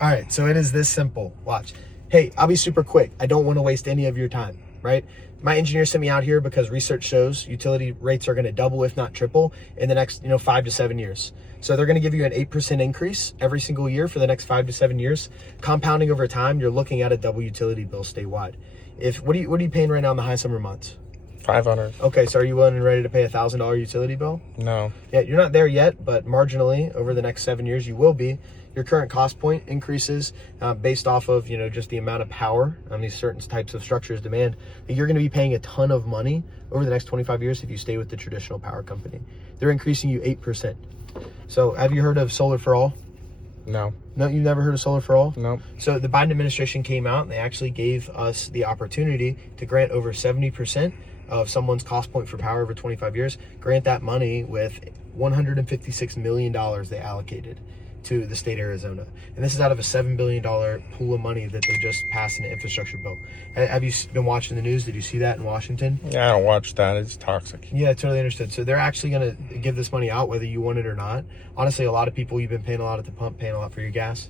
All right, so it is this simple. Watch. Hey, I'll be super quick. I don't want to waste any of your time, right? My engineer sent me out here because research shows utility rates are going to double, if not triple, in the next 5 to 7 years. So they're going to give you an 8% increase every single year for the next 5 to 7 years, compounding over time. You're looking at a double utility bill statewide. If what are you paying right now in the high summer months? 500. Okay, so are you willing and ready to pay $1,000 utility bill? No. Yeah, you're not there yet, but marginally over the next 7 years, you will be. Your current cost point increases based off of just the amount of power these certain types of structures demand. You're going to be paying a ton of money over the next 25 years if you stay with the traditional power company. They're increasing you 8%. So have you heard of Solar for All? No. No, you've never heard of Solar for All? No. So the Biden administration came out and they actually gave us the opportunity to grant over 70% of someone's cost point for power over 25 years, grant that money with $156 million they allocated to the state of Arizona. And this is out of a $7 billion pool of money that they just passed in an infrastructure bill. Have you been watching the news? Did you see that in Washington? Yeah, I don't watch that. It's toxic. Yeah, totally understood. So they're actually going to give this money out whether you want it or not. Honestly, a lot of people, you've been paying a lot at the pump, paying a lot for your gas.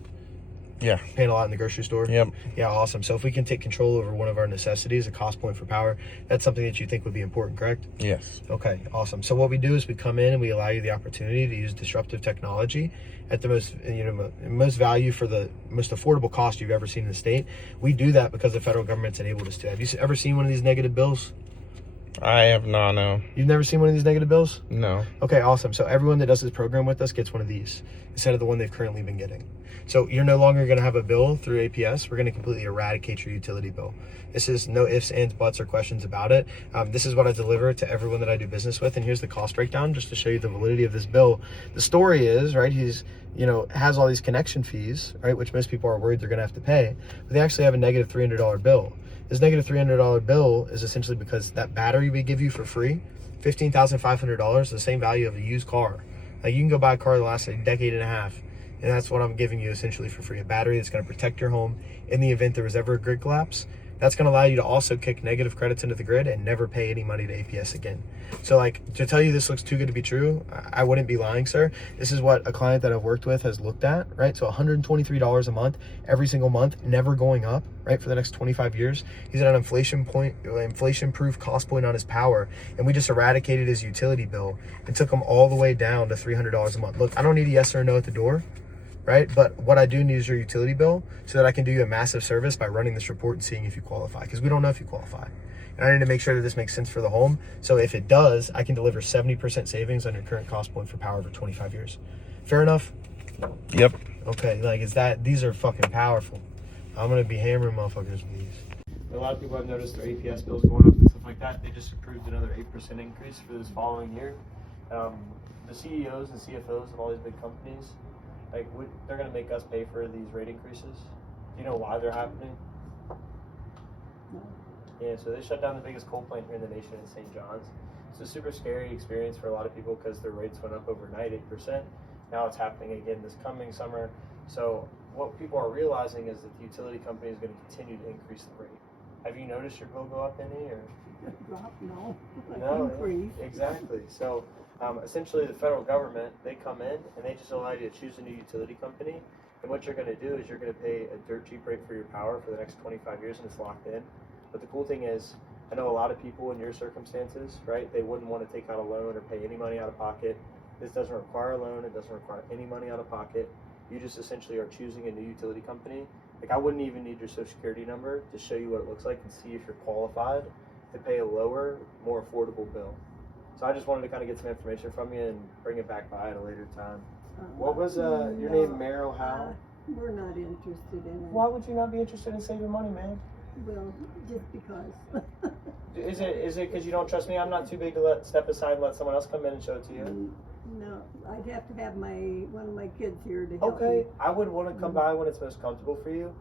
Yeah. Paying a lot in the grocery store. Yep. Yeah, awesome. So if we can take control over one of our necessities, a cost point for power, that's something that you think would be important, correct? Yes. Okay, awesome. So what we do is we come in and we allow you the opportunity to use disruptive technology at the most value for the most affordable cost you've ever seen in the state. We do that because the federal government's enabled us to. Have you ever seen one of these negative bills? I have not, no. You've never seen one of these negative bills? No. Okay, awesome. So everyone that does this program with us gets one of these instead of the one they've currently been getting. So you're no longer going to have a bill through APS. We're going to completely eradicate your utility bill. This is no ifs, ands, buts, or questions about it. This is what I deliver to everyone that I do business with. And here's the cost breakdown just to show you the validity of this bill. The story is, right, he's has all these connection fees, right, which most people are worried they're going to have to pay. But they actually have a negative $300 bill. This negative $300 bill is essentially because that battery we give you for free, $15,500, the same value of a used car. Like you can go buy a car that lasts a decade and a half, and that's what I'm giving you essentially for free. A battery that's going to protect your home in the event there was ever a grid collapse. That's going to allow you to also kick negative credits into the grid and never pay any money to APS again. So like to tell you this looks too good to be true, I wouldn't be lying, sir. This is what a client that I've worked with has looked at, right? So $123 a month, every single month, never going up, right? For the next 25 years. He's at an inflation-proof cost point on his power. And we just eradicated his utility bill and took him all the way down to $300 a month. Look, I don't need a yes or no at the door, right? But what I do need is your utility bill so that I can do you a massive service by running this report and seeing if you qualify, because we don't know if you qualify. And I need to make sure that this makes sense for the home. So if it does, I can deliver 70% savings on your current cost point for power for 25 years. Fair enough? Yep. Okay, these are fucking powerful. I'm going to be hammering motherfuckers with these. A lot of people have noticed their APS bills going up and stuff like that. They just approved another 8% increase for this following year. The CEOs and CFOs of all these big companies, they're going to make us pay for these rate increases. Do you know why they're happening? Yeah, so they shut down the biggest coal plant here in the nation in St. John's. It's a super scary experience for a lot of people because their rates went up overnight, 8%. Now it's happening again this coming summer. So what people are realizing is that the utility company is going to continue to increase the rate. Have you noticed your bill go up any? Or? Drop? No. No, Increase. exactly. So essentially the federal government, they come in and they just allow you to choose a new utility company. And what you're going to do is you're going to pay a dirt cheap rate for your power for the next 25 years and it's locked in. But the cool thing is, I know a lot of people in your circumstances, right? They wouldn't want to take out a loan or pay any money out of pocket. This doesn't require a loan. It doesn't require any money out of pocket. You just essentially are choosing a new utility company. Like I wouldn't even need your social security number to show you what it looks like and see if you're qualified to pay a lower, more affordable bill. So I just wanted to kind of get some information from you and bring it back by at a later time. What was your name, Meryl Howe? We're not interested in it. Why would you not be interested in saving money, man? Well, just because. Is it because you don't trust me? I'm not too big to step aside and let someone else come in and show it to you. No, I'd have to have one of my kids here to help me. Okay, I would want to come by when it's most comfortable for you.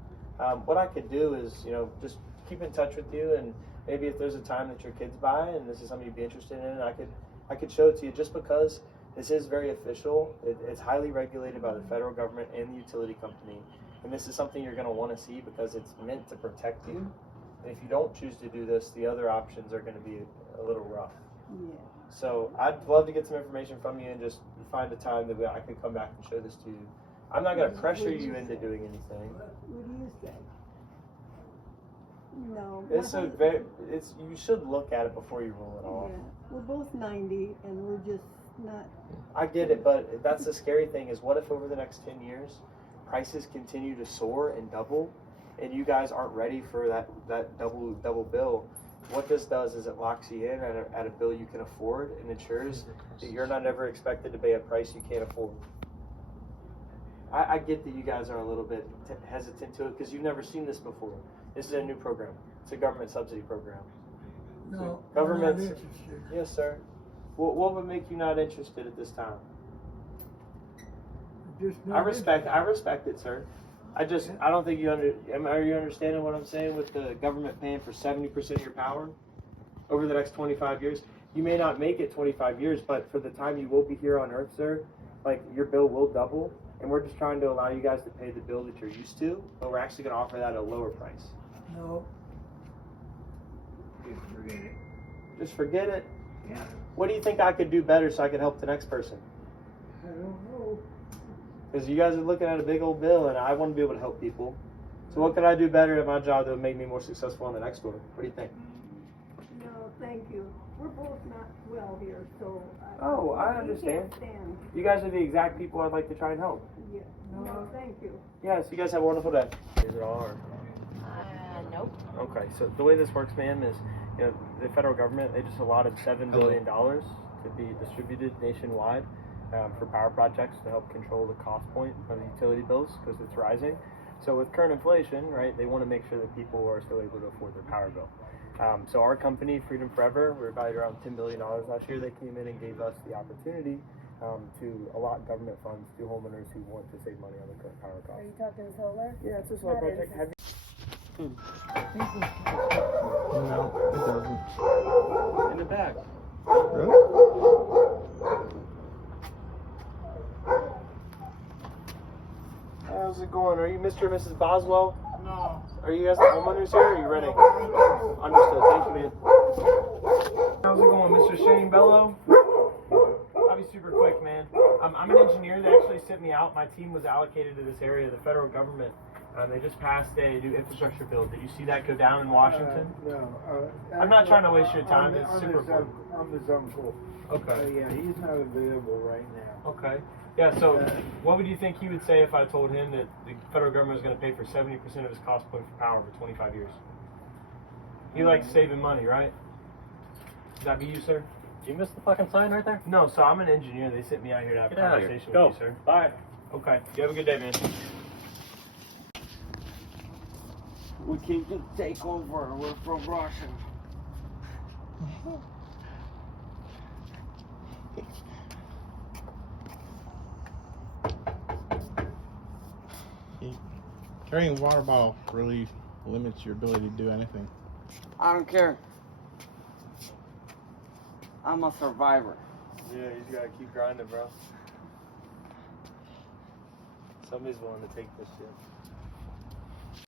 What I could do is, just keep in touch with you, and maybe if there's a time that your kids buy and this is something you'd be interested in, I could show it to you. Just because this is very official, it's highly regulated by the federal government and the utility company, and this is something you're going to want to see because it's meant to protect you. And if you don't choose to do this, the other options are going to be a little rough. Yeah. So I'd love to get some information from you and just find a time that I could come back and show this to you. I'm not gonna pressure you into doing anything. What do you say? No. It's a very, it's, you should look at it before you roll it off. Yeah, we're both 90 and we're just not. I get it, but that's the scary thing is what if over the next 10 years, prices continue to soar and double, and you guys aren't ready for that double bill? What this does is it locks you in at a bill you can afford and ensures that you're not ever expected to pay a price you can't afford. I get that you guys are a little bit hesitant to it because you've never seen this before. This is a new program. It's a government subsidy program. No, Government's- I'm not interested. Yes, sir. What would make you not interested at this time? Just I not respect it, sir. I don't think you are you understanding what I'm saying with the government paying for 70% of your power over the next 25 years? You may not make it 25 years, but for the time you will be here on Earth, sir, like your bill will double, and we're just trying to allow you guys to pay the bill that you're used to, but we're actually going to offer that at a lower price. No. Just forget it. Just forget it. Yeah. What do you think I could do better so I can help the next person? I don't know. Because you guys are looking at a big old bill, and I want to be able to help people. So what could I do better at my job that would make me more successful in the next one? What do you think? No, thank you. We're both not well here, so. Oh, I we understand. can't stand. You guys are the exact people I'd like to try and help. Yeah. No, thank you. Yes, you guys have a wonderful day. Is it all or? Nope. Okay, so the way this works, ma'am, is the federal government, they just allotted $7 billion to be distributed nationwide for power projects to help control the cost point of the utility bills because it's rising. So with current inflation, right, they want to make sure that people are still able to afford their power bill. So our company, Freedom Forever, we're valued around $10 billion last year. They came in and gave us the opportunity to allot government funds to homeowners who want to save money on the current power Are costs. you talking solar? Yeah, it's a solar That project. is- Have No, it doesn't. in the back. Really? How's it going? Are you Mr. and Mrs. Boswell? No. Are you guys the homeowners here or are you renting? Understood. Thank you, man. How's it going, Mr. Shane Bello? I'll be super quick, man. I'm an engineer. They actually sent me out. My team was allocated to this area. The federal government, they just passed a new infrastructure bill. Did you see that go down in Washington? No. I'm not trying to waste your time. It's I'm super important. I'm his uncle. Okay. Yeah, he's not available right now. Okay. Yeah, so what would you think he would say if I told him that the federal government is going to pay for 70% of his cost point for power for 25 years? He likes saving money, right? Would that be you, sir? Did you miss the fucking sign right there? No, so I'm an engineer. They sent me out here to have a Get out of here. conversation Go. with you, sir. Bye. Okay. You have a good day, man. We came to take over. We're from Russia. Carrying a water bottle really limits your ability to do anything. I don't care. I'm a survivor. Yeah, you just gotta keep grinding, bro. Somebody's willing to take this shit.